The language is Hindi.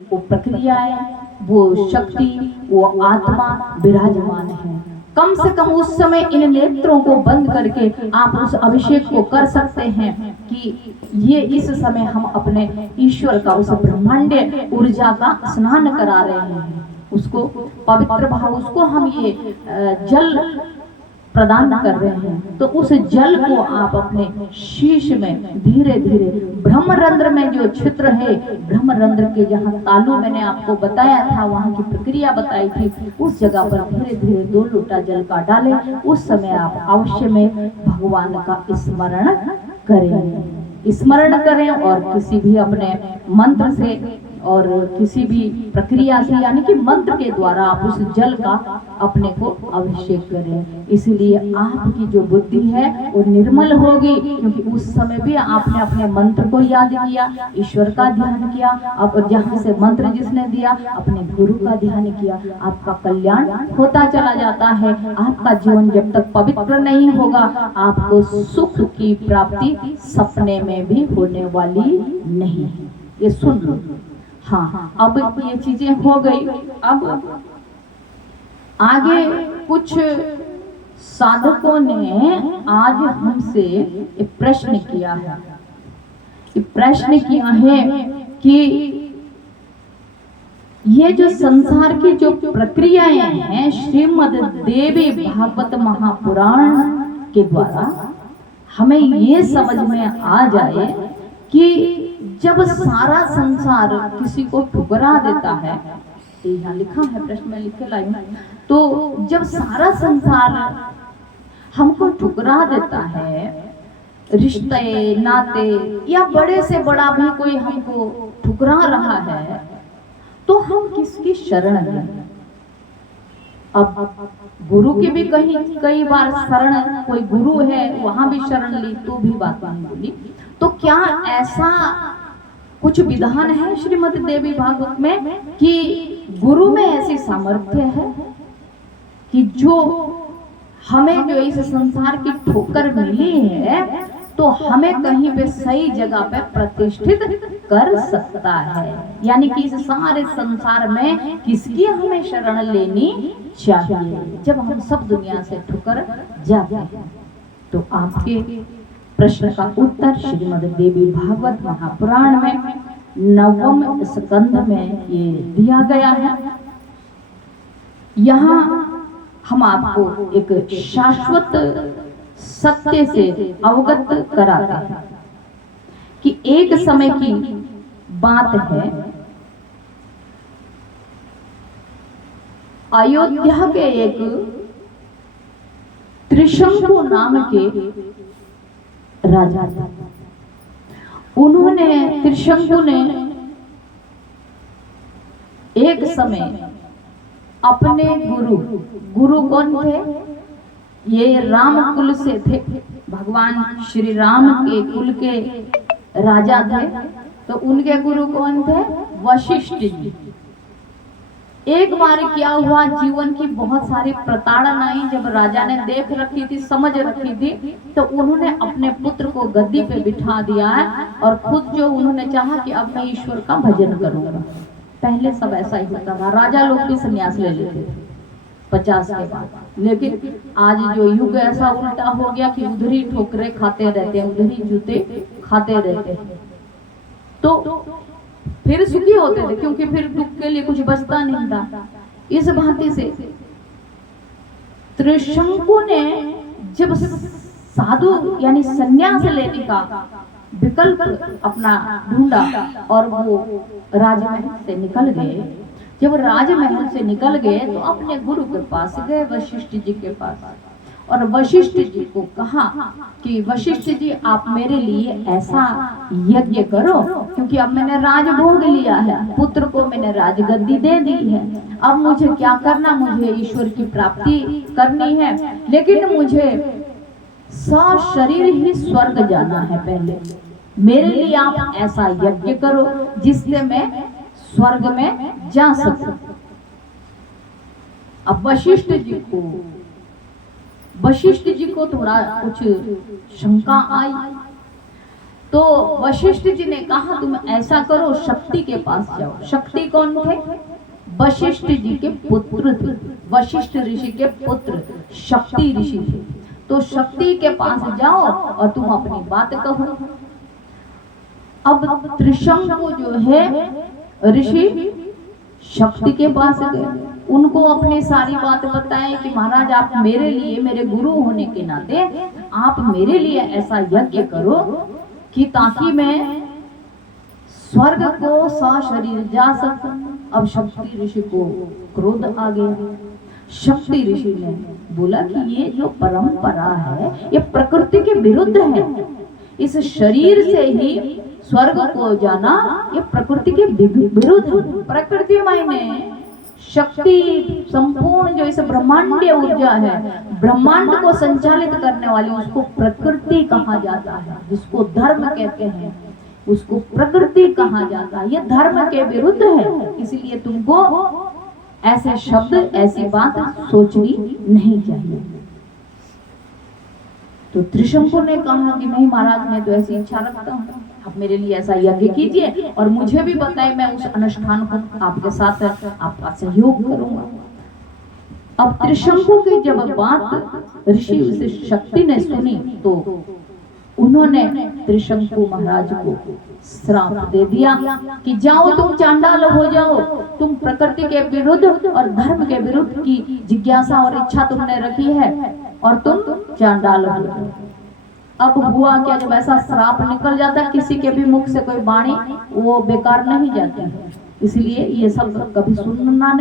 वो प्रक्रियाएं, वो शक्ति, वो आत्मा विराजमान है। कम से कम उस समय इन नेत्रों को बंद करके आप उस अभिषेक को कर सकते हैं कि ये इस समय हम अपने ईश्वर का उस ब्रह्मांडीय ऊर्जा का स्नान करा रहे हैं, उसको पवित्र भाव, उसको हम ये जल प्रदान कर रहे हैं। तो उस जल को आप अपने शीश में धीरे धीरे ब्रह्मरंध्र में जो छिद्र है, ब्रह्मरंध्र के जहाँ तालु मैंने आपको बताया था, वहां की प्रक्रिया बताई थी, उस जगह पर धीरे धीरे 2 लोटा जल का डालें। उस समय आप अवश्य में भगवान का स्मरण करें, स्मरण करें और किसी भी अपने मंत्र से और किसी भी प्रक्रिया से, यानी कि मंत्र के द्वारा आप उस जल का अपने को अभिषेक करें। इसलिए आपकी जो बुद्धि है वो निर्मल होगी, क्योंकि उस समय भी आपने अपने मंत्र को याद किया, ईश्वर का ध्यान किया, अब जहाँ से मंत्र जिसने दिया अपने गुरु का ध्यान किया। आपका कल्याण होता चला जाता है। आपका जीवन जब तक पवित्र नहीं होगा, आपको सुख की प्राप्ति सपने में भी होने वाली नहीं है। ये सुन लो। हाँ, अब ये चीजें हो गई। अब आगे कुछ साधकों ने आज हमसे एक प्रश्न किया है, प्रश्न किया है कि ये जो संसार की जो प्रक्रियाएं हैं श्रीमद् देवी भागवत महापुराण के द्वारा हमें ये समझ में आ जाए कि जब सारा संसार किसी को ठुकरा देता है, यहाँ लिखा है, प्रश्न में लिख के लाई हूं, तो जब सारा संसार हमको ठुकरा देता है, रिश्ते नाते या बड़े से बड़ा भी कोई हमको ठुकरा रहा है, तो हम किसकी शरण लें? अब गुरु की भी कई बार शरण, कोई गुरु है वहां भी शरण ली तो भी बात नहीं बोली। तो क्या ऐसा कुछ विधान है श्रीमद् देवी भागवत में कि गुरु में ऐसी सामर्थ्य है कि जो हमें जो इस संसार की ठोकर मिली है तो हमें कहीं पे सही जगह पे प्रतिष्ठित कर सकता है? यानी कि इस सारे संसार में किसकी हमें शरण लेनी चाहिए जब हम सब दुनिया से ठुकर जाते हैं? तो आपके प्रश्न का उत्तर श्रीमद् देवी भागवत महापुराण में 9वें स्कंध में ये दिया गया है। यहाँ हम आपको एक शाश्वत सत्य से अवगत कराते हैं कि एक समय की बात है, अयोध्या के एक त्रिशंकु नाम के राजा था। उन्होंने, त्रिशंकु ने एक समय अपने गुरु कौन थे? ये राम कुल से थे, भगवान श्री राम के कुल के राजा थे। तो उनके गुरु कौन थे? वशिष्ठ जी। एक बार क्या हुआ, जीवन की बहुत सारी प्रताड़नाएं जब राजा ने देख रखी थी, समझ रखी थी, तो उन्होंने अपने पुत्र को गद्दी पे बिठा दिया है और खुद जो उन्होंने चाहा कि अब मैं ईश्वर का भजन करूंगा। पहले सब ऐसा ही होता था, राजा लोग भी संन्यास ले लेते थे 50 के बाद। लेकिन आज जो युग ऐसा उल्टा हो गया कि उधर ही ठोकरे खाते रहते हैं, उधर ही जूते खाते रहते हैं। तो फिर सुखी होते थे, क्योंकि फिर दुख के लिए कुछ बचता नहीं था। इस भांति से त्रिशंकु ने जब साधु यानी संन्यास लेने का विकल्प अपना ढूंढा और वो राजमहल से निकल गए। जब राजमहल से निकल गए तो अपने गुरु के पास गए, वशिष्ठ जी के पास, और वशिष्ठ जी को कहा कि वशिष्ठ जी आप मेरे लिए ऐसा यज्ञ करो, क्योंकि अब मैंने राजभोग लिया है, पुत्र को मैंने राजगद्दी दे दी है, अब मुझे क्या करना, मुझे ईश्वर की प्राप्ति करनी है, लेकिन मुझे सशरीर ही स्वर्ग जाना है। पहले मेरे लिए आप ऐसा यज्ञ करो जिससे मैं स्वर्ग में जा सकूं। अब वशिष्ठ जी को थोड़ा कुछ शंका आई। तो वशिष्ठ जी ने कहा तुम ऐसा करो, शक्ति के पास जाओ। शक्ति कौन थे? वशिष्ठ जी के पुत्र थे। वशिष्ठ ऋषि के पुत्र शक्ति ऋषि थे। तो शक्ति के पास जाओ और तुम अपनी बात कहो। अब त्रिशंकु जो है ऋषि शक्ति के पास गए, उनको अपनी सारी बात बताएं कि महाराज आप मेरे लिए, मेरे गुरु होने के नाते आप मेरे लिए ऐसा यज्ञ करो कि ताकि मैं स्वर्ग को सशरीर जा सकूं। अब शक्ति ऋषि को क्रोध आ गया। शक्ति ऋषि ने बोला कि ये जो परंपरा है ये प्रकृति के विरुद्ध है। इस शरीर से ही स्वर्ग को जाना ये प्रकृति के विरुद्ध है। प्रकृति मायने शक्ति, संपूर्ण जो इस ब्रह्मांडीय ऊर्जा है, ब्रह्मांड को संचालित करने वाली, उसको प्रकृति कहा जाता है। जिसको धर्म कहते हैं उसको प्रकृति कहा जाता है। ये धर्म के विरुद्ध है, इसलिए तुमको ऐसे शब्द, ऐसी बात सोचनी नहीं चाहिए। तो त्रिशंकु ने कहा कि नहीं महाराज, मैं तो ऐसी इच्छा रखता हूँ, आप मेरे लिए ऐसा यज्ञ कीजिए और मुझे भी बताएं, मैं उस अनुष्ठान को आपके साथ आपका सहयोग करूंगा। अब त्रिशंकु की जब बात ऋषि उसे शक्ति ने सुनी तो उन्होंने त्रिशंकु महाराज को श्राप दे दिया कि जाओ तुम चांडाल हो जाओ, तुम प्रकृति के विरुद्ध और धर्म के विरुद्ध की जिज्ञासा और इच्छा तुमने रखी है और तुम चांडाल हो जाओ। अब हुआ क्या, जब ऐसा श्राप निकल जाता है किसी के भी मुख से कोई वाणी वो बेकार नहीं जाती है, इसलिए ये सब कभी सुनना नहीं।